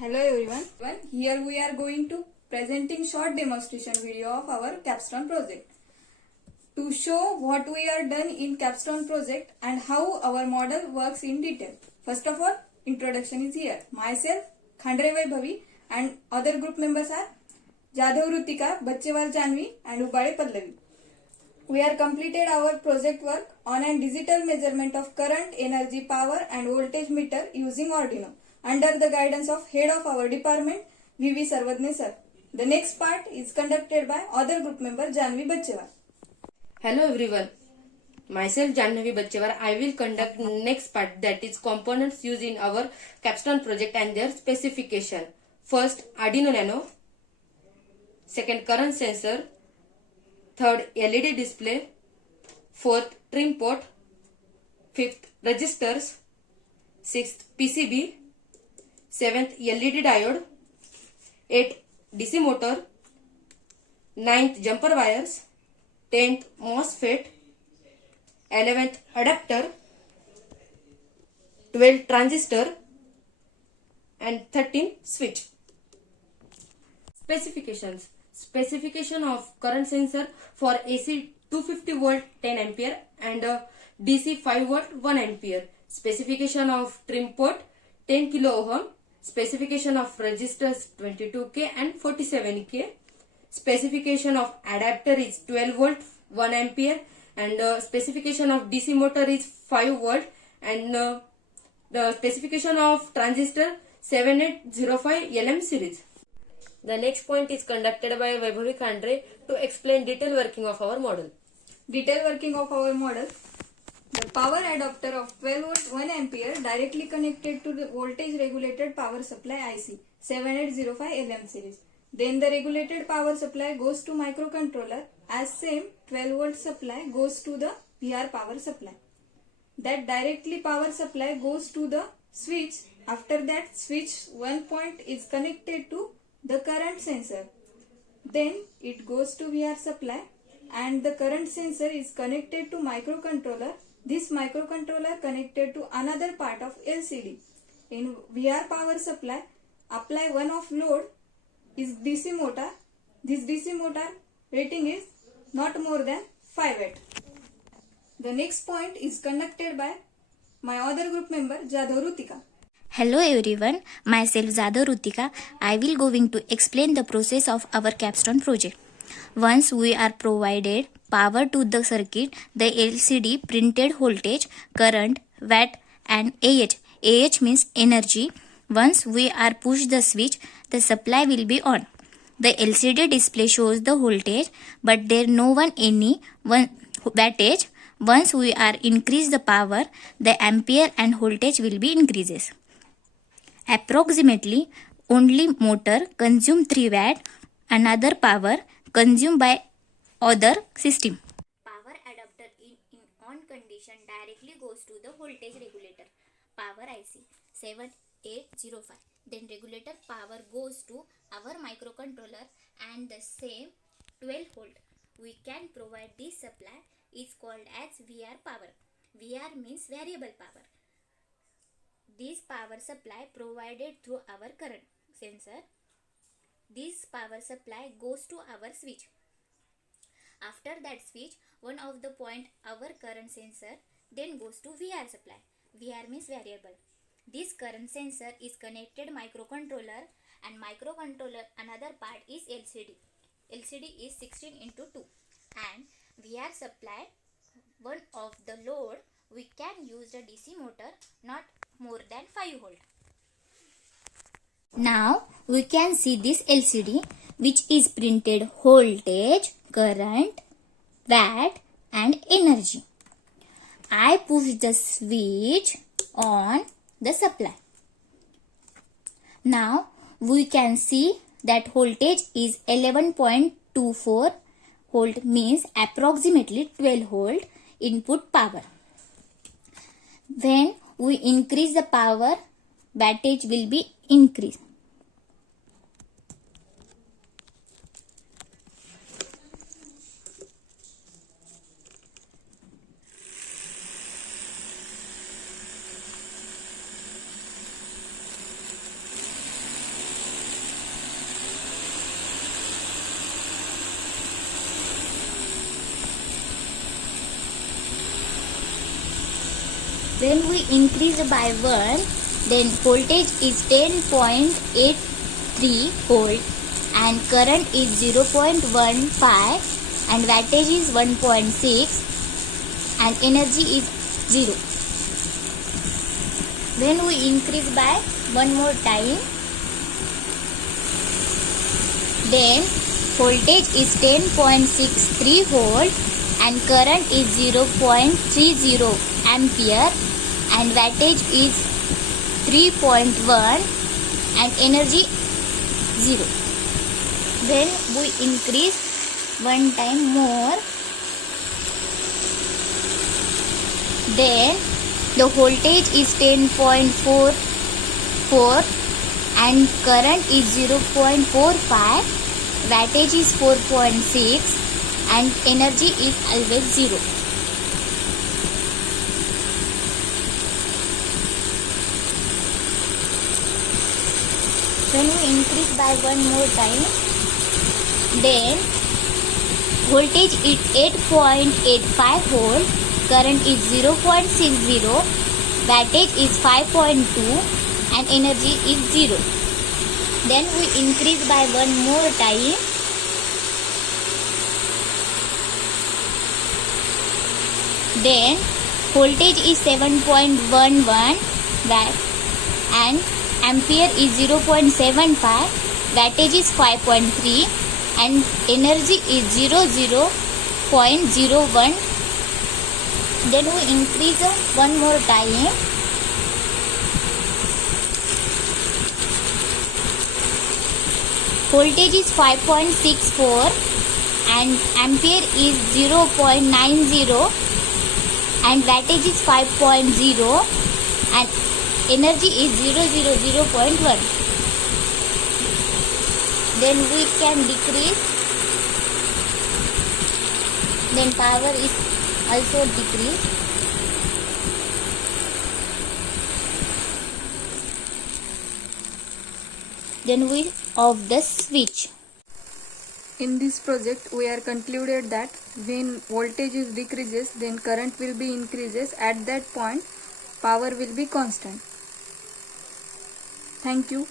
Hello everyone. Here we are going to presenting short demonstration video of our capstone project to show what we are done in capstone project and how our model works in detail. First of all, introduction is here. Myself, Khandre Vaibhavi, and other group members are Jadhav Rutika, Bachewar Janvi, and Ubale Pallavi. We are completed our project work on a digital measurement of current, energy, power and voltage meter using Arduino under the guidance of head of our department, V.V. Sarvadne sir. The next part is conducted by other group member Janvi Bachewar. Hello everyone. Myself Janvi Bachewar. I will conduct next part, that is components used in our capstone project and their specification. First, Arduino Nano. Second, current sensor. Third, LED display. Fourth, trim port. Fifth, registers. Sixth, PCB. Seventh, LED diode. Eighth, DC motor. Ninth, jumper wires. 10th, MOSFET. 11th, adapter. 12th, transistor. And 13th, switch. Specifications. Specification of current sensor for AC 250 volt 10 ampere and DC 5 volt 1 ampere. Specification of trim port 10 kilo ohm. Specification of resistors 22K and 47K. Specification of adapter is 12 volt 1 ampere and specification of DC motor is 5 volt and the specification of transistor 7805 LM series. The next point is conducted by Vaibhavi Khandre to explain detailed working of our model. Detailed working of our model. The power adapter of 12 volt 1 ampere directly connected to the voltage regulated power supply IC 7805 LM series. Then the regulated power supply goes to microcontroller as same 12 volt supply goes to the VR power supply. That directly power supply goes to the switch. After that switch one point is connected to the current sensor. Then it goes to VR supply and the current sensor is connected to microcontroller. This microcontroller connected to another part of LCD. In VR power supply, apply one of load is DC motor. This DC motor rating is not more than 5 watt. The next point is conducted by my other group member Jadhav Rutika. Hello everyone, myself Jadhav Rutika. I will going to explain the process of our capstone project. Once we are provided power to the circuit, the LCD printed voltage, current, watt and Ah. Ah means energy. Once we are push the switch, the supply will be on. The LCD display shows the voltage, but there no one any wattage. Once we are increase the power, the ampere and voltage will be increases. Approximately only motor consume 3 watt, another power consumed by other system. Power adapter in on condition directly goes to the voltage regulator power IC 7805. Then regulator power goes to our microcontroller and the same 12 volt. We can provide this supply is called as VR power. VR means variable power. This power supply provided through our current sensor. This power supply goes to our switch. After that switch, one of the point our current sensor then goes to VR supply. VR means variable. This current sensor is connected microcontroller and microcontroller another part is LCD. LCD is 16 into 2 and VR supply one of the load. We can use the DC motor not more than 5 volt. Now we can see this LCD which is printed voltage, current, watt and energy. I push the switch on the supply. Now we can see that voltage is 11.24 volt means approximately 12 volt input power. When we increase the power, wattage will be increased. When we increase by 1, then voltage is 10.83 volt and current is 0.15 and wattage is 1.6 and energy is 0. When we increase by one more time, then voltage is 10.63 volt and current is 0.30 ampere and wattage is 3.1 and energy 0. When we increase one time more, then the voltage is 10.44 and current is 0.45, wattage is 4.6 and energy is always 0. When we increase by one more time, then voltage is 8.85 volt, current is 0.60, wattage is 5.2 and energy is 0. Then we increase by one more time. Then voltage is 7.11 watt and ampere is 0.75, wattage is 5.3 and energy is 0.01. Then we increase one more time. Voltage is 5.64 and ampere is 0.90 and wattage is 5.0 and energy is 0.1. Then we can decrease. Then power is also decreased. Then we off the switch. In this project, we are concluded that when voltage is decreases, then current will be increases. At that point, power will be constant. Thank you.